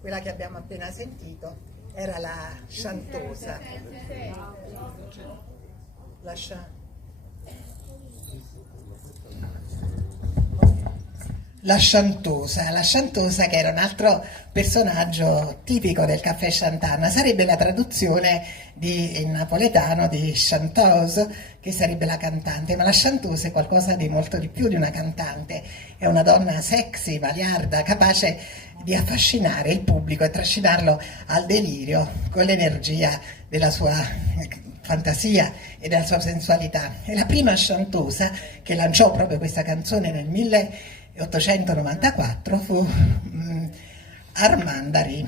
quella che abbiamo appena sentito era la Chantosa. La Chantosa che era un altro personaggio tipico del caffè Chantana, sarebbe la traduzione in napoletano di chanteuse, che sarebbe la cantante, ma la Chantosa è qualcosa di molto di più di una cantante, è una donna sexy, valiarda, capace di affascinare il pubblico e trascinarlo al delirio con l'energia della sua fantasia e della sua sensualità. E la prima Chantosa che lanciò proprio questa canzone nel 1894 fu Armandari,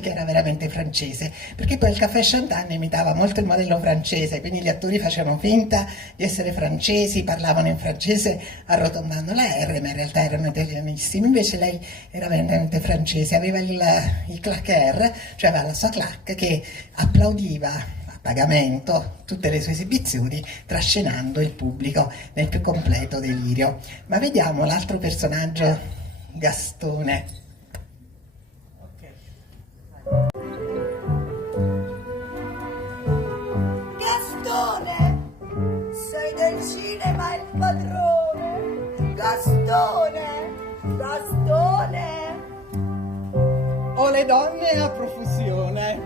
che era veramente francese, perché poi il caffè Chantan imitava molto il modello francese, quindi gli attori facevano finta di essere francesi, parlavano in francese arrotondando la R, ma in realtà erano italianissimi. Invece lei era veramente francese, aveva il claqueur, cioè aveva la sua claque che applaudiva a pagamento tutte le sue esibizioni, trascinando il pubblico nel più completo delirio. Ma vediamo l'altro personaggio, Gastone. Gastone, sei del cinema il padrone. Gastone, Gastone. Ho le donne a profusione.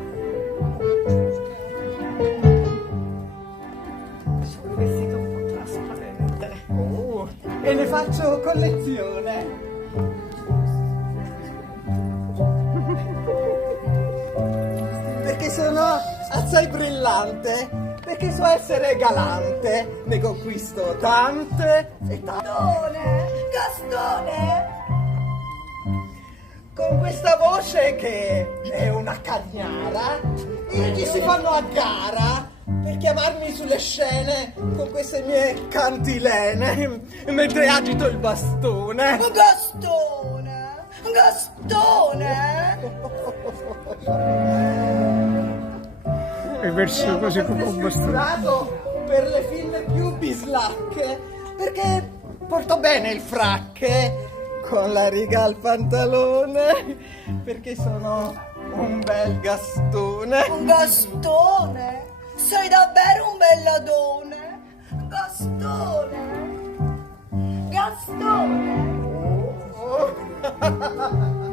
Un vestito un po' trasparente. E ne faccio collezione. Perché sono assai brillante, perché so essere galante, ne conquisto tante e tante. Gastone, Con questa voce che è una cagnara, gli si fanno a gara per chiamarmi sulle scene con queste mie cantilene, mentre agito il bastone. Gastone, Gastone. E verso cose come un bastone. Per le film più bislacche, perché porto bene il fracche con la riga al pantalone, perché sono un bel Gastone. Un Gastone, sei davvero un belladone. Gastone, Gastone. Oh.